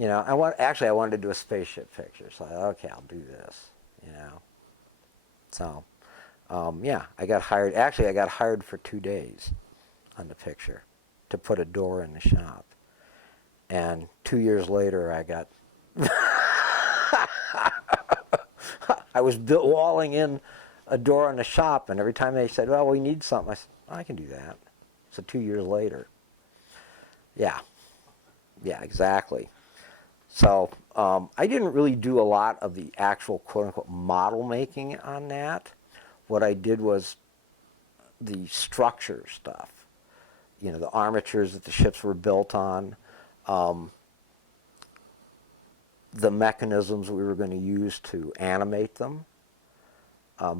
You know, actually I wanted to do a spaceship picture, so I thought, okay, I'll do this. You know, so yeah, I got hired. Actually, I got hired for 2 days on the picture to put a door in the shop, and 2 years later, I got. I was walling in a door in the shop, and every time they said, "Well, we need something," I said, "I can do that." So 2 years later. Yeah, exactly. So I didn't really do a lot of the actual quote-unquote model making on that. What I did was the structure stuff. You know, the armatures that the ships were built on, the mechanisms we were going to use to animate them,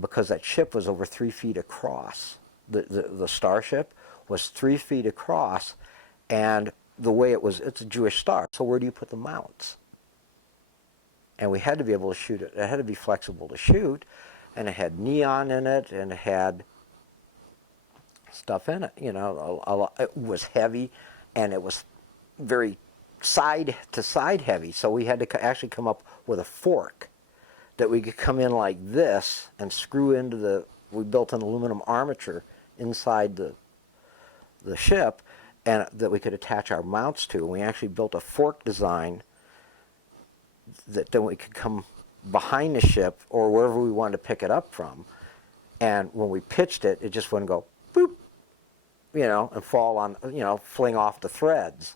because that ship was over 3 feet across. The Starship was 3 feet across, and the way it's a Jewish star. So where do you put the mounts? And we had to be able to shoot it. It had to be flexible to shoot, and it had neon in it, and it had stuff in it. You know, it was heavy, and it was very side to side heavy. So we had to actually come up with a fork that we could come in like this and screw into we built an aluminum armature inside the ship, and that we could attach our mounts to. And we actually built a fork design that then we could come behind the ship or wherever we wanted to pick it up from. And when we pitched it, it just wouldn't go boop, you know, and fall on, you know, fling off the threads.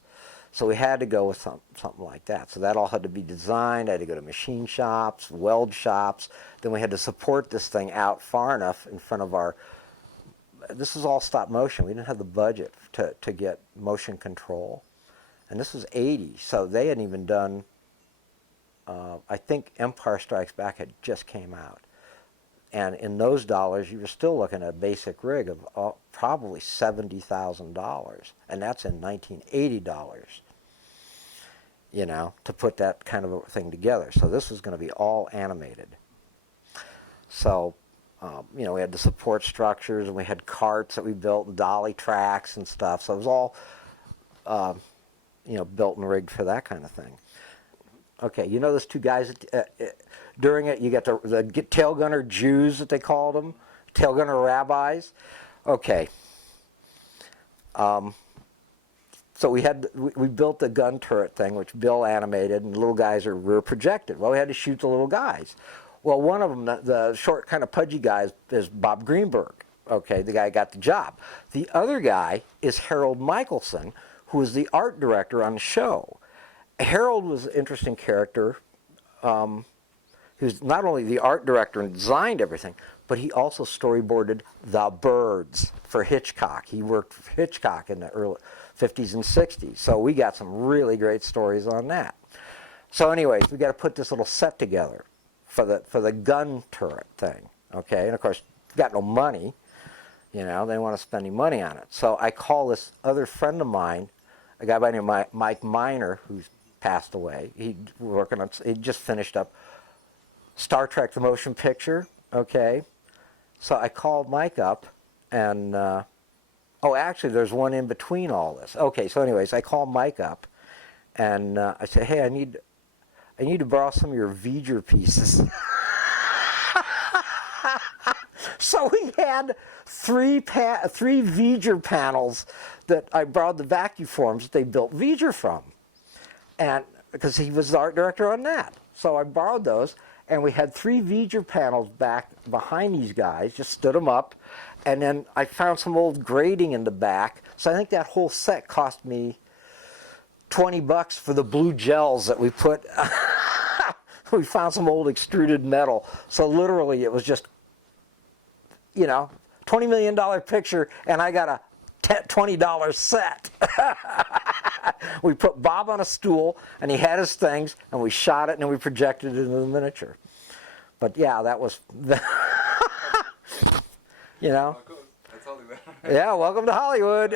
So we had to go with something like that. So that all had to be designed. I had to go to machine shops, weld shops. Then we had to support this thing out far enough in front of our. This is all stop motion. We didn't have the budget to get motion control. And this was 80, so they hadn't even done, I think Empire Strikes Back had just came out. And in those dollars, you were still looking at a basic rig of probably $70,000. And that's in 1980 dollars, you know, to put that kind of a thing together. So this was going to be all animated. So, you know, we had the support structures, and we had carts that we built, and dolly tracks and stuff. So it was all, you know, built and rigged for that kind of thing. Okay, you know those two guys, during it, you got the tail gunner Jews that they called them, tail gunner rabbis. Okay. So we built the gun turret thing, which Bill animated, and the little guys are rear projected. Well, we had to shoot the little guys. Well, one of them, the short, kind of pudgy guy, is Bob Greenberg. Okay, the guy got the job. The other guy is Harold Michelson, who was the art director on the show. Harold was an interesting character. He was not only the art director and designed everything, but he also storyboarded The Birds for Hitchcock. He worked for Hitchcock in the early 50s and 60s. So we got some really great stories on that. So anyways, we got to put this little set together for the gun turret thing. Okay, and of course, got no money. You know, they didn't want to spend any money on it. So I call this other friend of mine, a guy by the name of Mike Miner, who's passed away. He just finished up Star Trek: The Motion Picture. Okay, so I called Mike up, and actually, there's one in between all this. Okay, so anyways, I called Mike up, and I said, hey, I need to borrow some of your V'ger pieces. So we had three V'ger panels that I borrowed the vacuum forms that they built V'ger from. And because he was the art director on that. So I borrowed those, and we had 3 V'ger panels back behind these guys, just stood them up, and then I found some old grating in the back. So I think that whole set cost me $20 for the blue gels that we put. We found some old extruded metal. So literally it was just, you know, $20 million picture, and I got a $20 set. We put Bob on a stool, and he had his things, and we shot it, and then we projected it into the miniature. But yeah, that was, you know. That's Hollywood. Yeah, welcome to Hollywood.